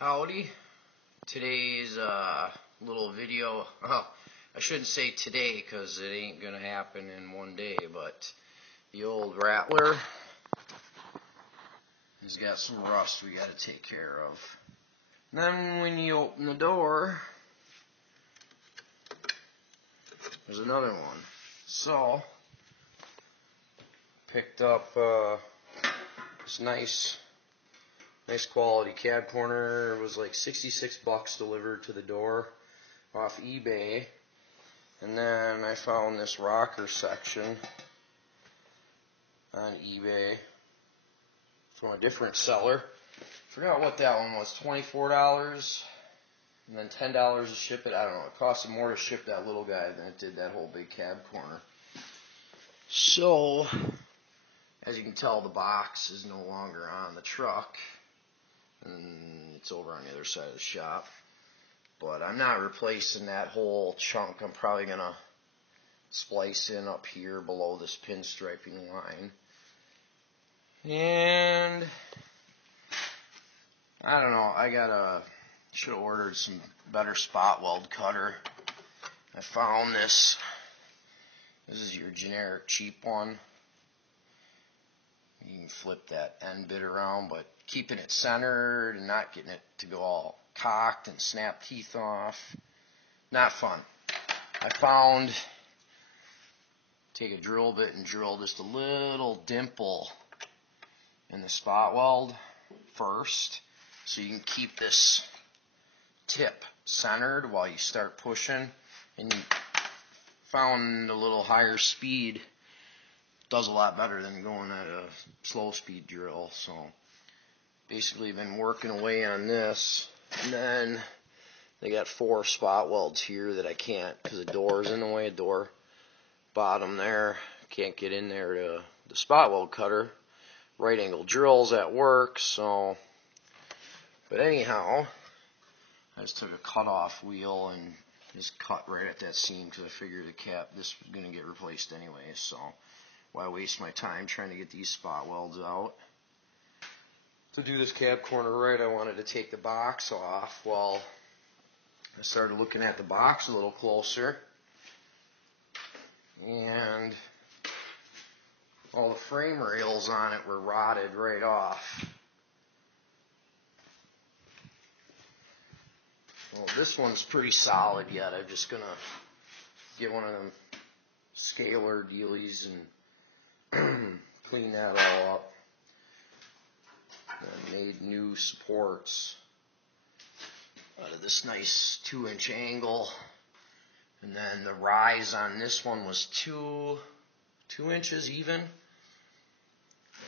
Howdy. Today's little video, I shouldn't say today because it ain't going to happen in one day, but the old Rattler has got some rust we got to take care of. And then when you open the door, there's another one. So, picked up this nice quality cab corner. It was like 66 bucks delivered to the door off eBay. And then I found this rocker section on eBay from a different seller. Forgot what that one was, $24 and then $10 to ship it. I don't know, it costed more to ship that little guy than it did that whole big cab corner. So, as you can tell, the box is no longer on the truck. And it's over on the other side of the shop. But I'm not replacing that whole chunk. I'm probably going to splice in up here below this pinstriping line. And I don't know, should have ordered some better spot weld cutter. I found this. This is your generic cheap one. You can flip that end bit around, but keeping it centered and not getting it to go all cocked and snap teeth off, not fun. I found, take a drill bit and drill just a little dimple in the spot weld first, so you can keep this tip centered while you start pushing. And you found a little higher speed does a lot better than going at a slow speed drill. So basically been working away on this, and then they got 4 spot welds here that I can't because the door's in the way, door bottom there, can't get in there to the spot weld cutter. Right angle drills at work, so, but anyhow, I just took a cut off wheel and just cut right at that seam because I figured this was going to get replaced anyway, so why waste my time trying to get these spot welds out? To do this cab corner right, I wanted to take the box off. Well, I started looking at the box a little closer, and all the frame rails on it were rotted right off. Well, this one's pretty solid yet. I'm just going to get one of them scaler dealies and clean that all up. I made new supports out of this nice 2-inch angle, and then the rise on this one was 2 inches even, and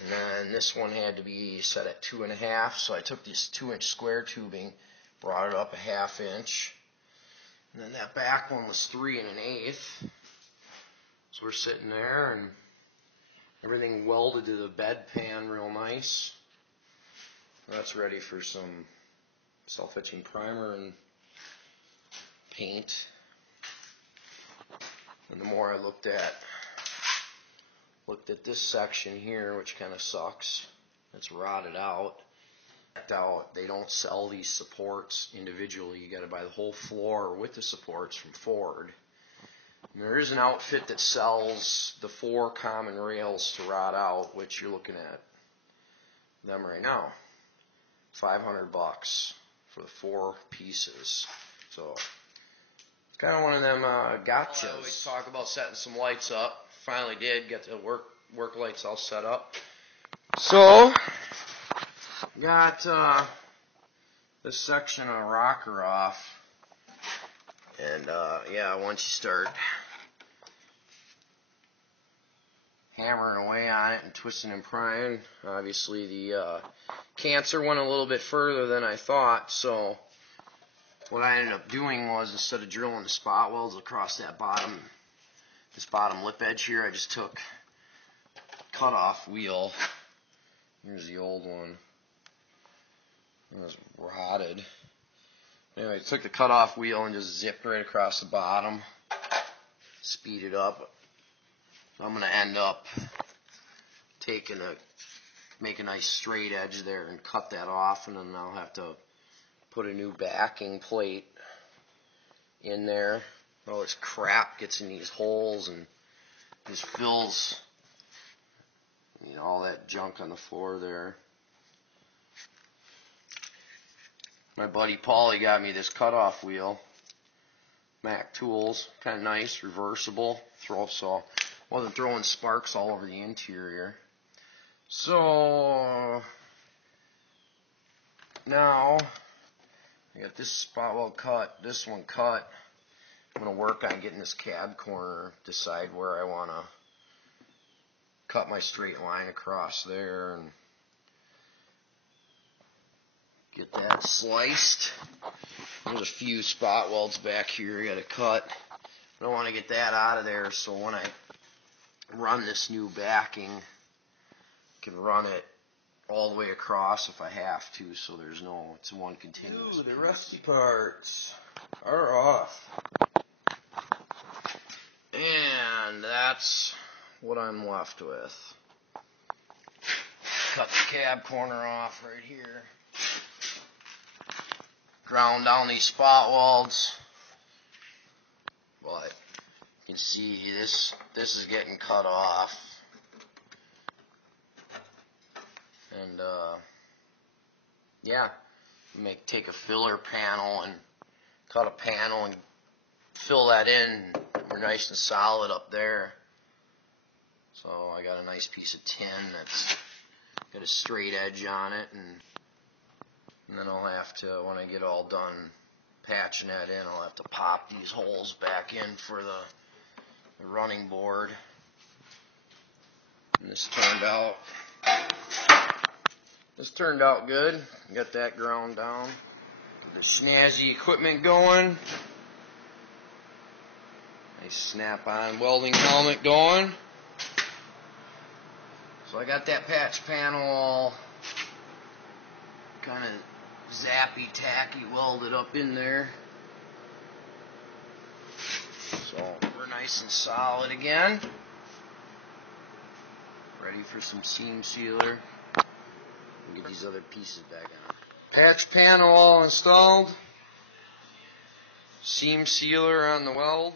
then this one had to be set at 2.5, so I took this 2-inch square tubing, brought it up a 1/2 inch, and then that back one was 3 1/8. So we're sitting there and everything welded to the bed pan real nice. That's ready for some self-etching primer and paint. And the more I looked at this section here, which kind of sucks. It's rotted out. They don't sell these supports individually. You got to buy the whole floor with the supports from Ford. And there is an outfit that sells the 4 common rails to rot out, which you're looking at them right now. $500 for the 4 pieces. So it's kind of one of them gotchas. I always talk about setting some lights up. Finally did get the work lights all set up. So got this section of rocker off. And yeah, once you start hammering away on it and twisting and prying, obviously the cancer went a little bit further than I thought. So what I ended up doing was, instead of drilling the spot welds across that this bottom lip edge here, I just took a cut-off wheel. Here's the old one. It was rotted. Anyway, I took the cut-off wheel and just zipped right across the bottom, speed it up. I'm going to end up make a nice straight edge there and cut that off, and then I'll have to put a new backing plate in there. All this crap gets in these holes and just fills, you know, all that junk on the floor there. My buddy Paulie got me this cutoff wheel. Mac Tools, kind of nice, reversible. So wasn't throwing sparks all over the interior. So now I got this spot weld cut, this one cut. I'm going to work on getting this cab corner, decide where I want to cut my straight line across there and get that sliced. There's a few spot welds back here I got to cut. I don't want to get that out of there, so when I run this new backing, I can run it all the way across if I have to, so there's no, it's one continuous piece. The rusty parts are off. And that's what I'm left with. Cut the cab corner off right here. Ground down these spot welds. But you can see this is getting cut off. And yeah, take a filler panel and cut a panel and fill that in. We're nice and solid up there. So I got a nice piece of tin that's got a straight edge on it, and then I'll have to, when I get all done patching that in, I'll have to pop these holes back in for the running board. And this turned out good. Got that ground down. Get the snazzy equipment going. Nice snap-on welding helmet going. So I got that patch panel all kind of zappy, tacky welded up in there. So we're nice and solid again. Ready for some seam sealer. Get these other pieces back on. Patch panel all installed. Seam sealer on the weld.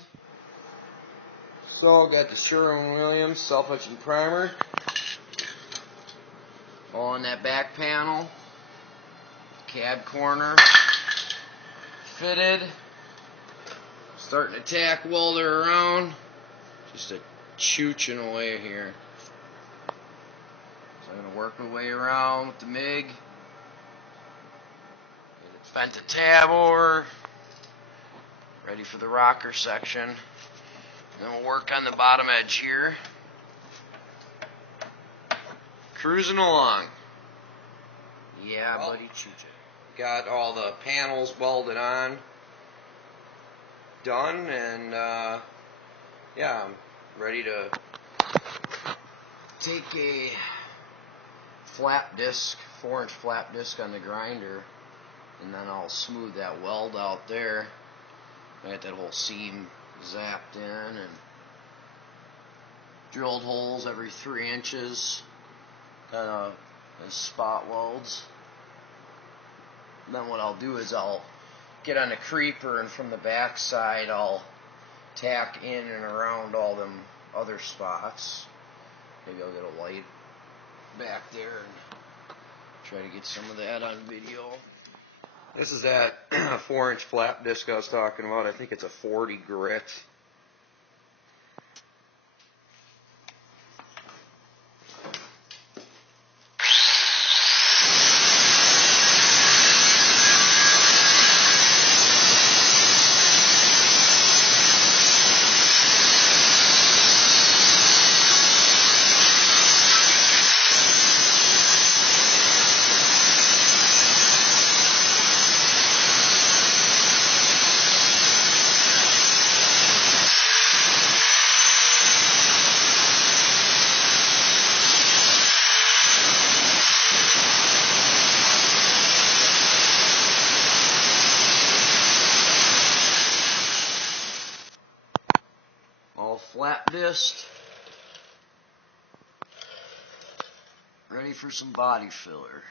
So got the Sherwin-Williams self-etching primer all on that back panel. Cab corner fitted. Starting to tack welder around. Just a chooching away here. So I'm going to work my way around with the MIG. Bent the tab over. Ready for the rocker section. Then we'll work on the bottom edge here. Cruising along. Yeah, well, buddy, choo-choo. Got all the panels welded on. Done, and yeah, I'm ready to take a flat disc, 4-inch flat disc on the grinder, and then I'll smooth that weld out there. I got that whole seam zapped in and drilled holes every 3 inches, kind of as spot welds. And then what I'll do is I'll get on a creeper, and from the back side I'll tack in and around all them other spots. Maybe I'll get a light back there and try to get some of that on video. This is that 4-inch flat disc I was talking about. I think it's a 40 grit. Flat disc, ready for some body filler.